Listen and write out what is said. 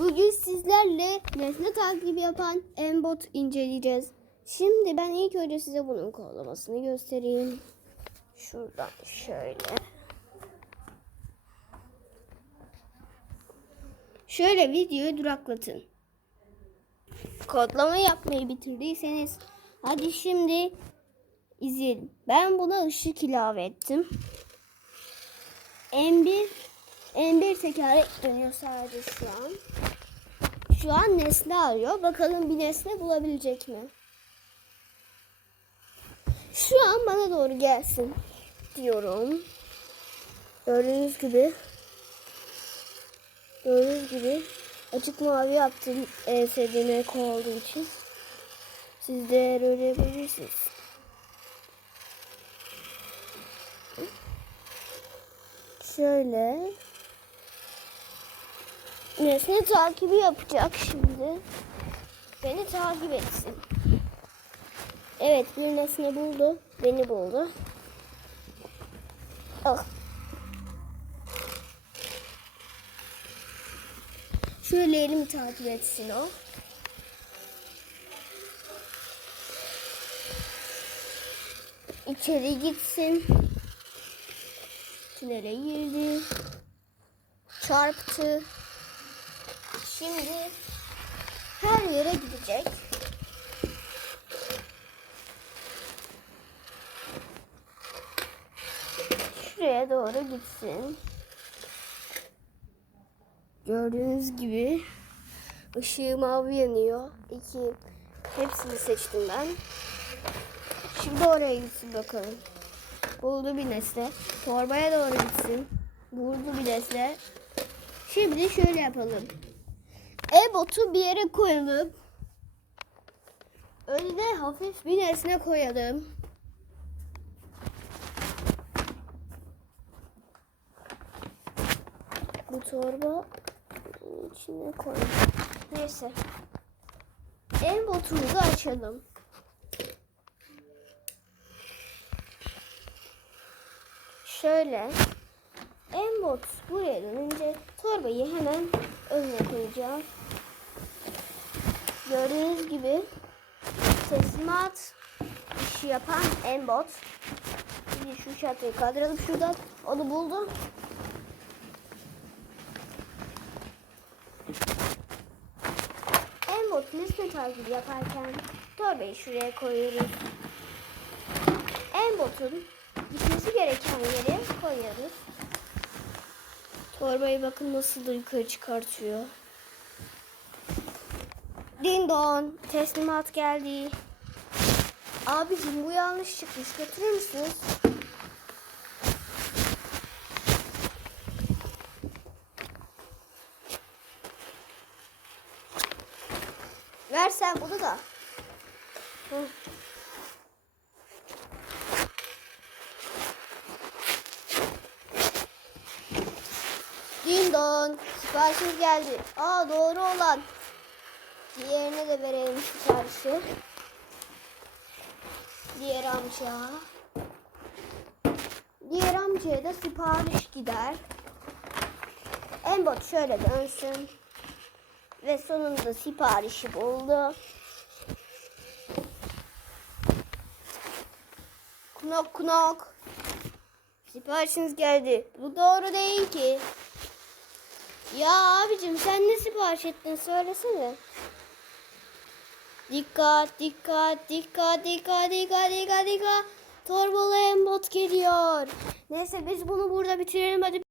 Bugün sizlerle nesne takibi yapan Embot inceleyeceğiz. Şimdi ben ilk önce size bunun kodlamasını göstereyim. Şuradan şöyle. Şöyle videoyu duraklatın. Kodlama yapmayı bitirdiyseniz hadi şimdi izleyelim. Ben buna ışık ilave ettim. M1 M1 tekerlek dönüyor sadece şu an. Şu an nesne arıyor. Bakalım bir nesne bulabilecek mi? Şu an bana doğru gelsin diyorum. Gördüğünüz gibi gördüğünüz gibi açık mavi yaptım en sevdiğim renk olduğu için. Siz de öyle yapabilirsiniz. Şöyle. Nesne takibi yapacak şimdi. Beni takip etsin. Evet bir nesne buldu. Beni buldu. Ah. Şöyle elimi takip etsin o. İçeri gitsin. Tünele girdi. Çarptı. Şimdi her yere gidecek. Şuraya doğru gitsin. Gördüğünüz gibi ışığı mavi yanıyor. İki hepsini seçtim ben. Şimdi oraya gitsin bakalım. Buldu bir nesne. Torbaya doğru gitsin. Buldu bir nesne. Şimdi şöyle yapalım. E-botu bir yere koyalım. Önüne hafif bir nesne koyalım. Bu torba içine koyalım. Neyse. E-botumuzu açalım. Şöyle. Embot buraya dönünce torbayı hemen önüne koyacağım. Gördüğünüz gibi teslimat işi yapan Embot. Şimdi şu şatayı kaldıralım şuradan. Onu buldum. Embot nesne takibi yaparken torbayı şuraya koyuyoruz. Embot'un gitmesi gereken yere koyuyoruz. Torbayı bakın nasıl da yukarı çıkartıyor. Din don teslimat geldi. Abicim bu yanlış çıkmış götürür müsünüz? Ver sen bunu da. Hı. Din don. Siparişimiz geldi. Aa doğru olan. Diğerine de verelim siparişi. Diğer amca. Diğer amcaya da sipariş gider. Embot şöyle dönsün. Ve sonunda siparişi buldu. Knok knok. Siparişiniz geldi. Bu doğru değil ki. Ya abicim sen ne sipariş ettin söylesene. Dikkat dikkat dikkat dikkat dikkat dikkat dikkat. Torbalı embot geliyor. Neyse biz bunu burada bitirelim hadi.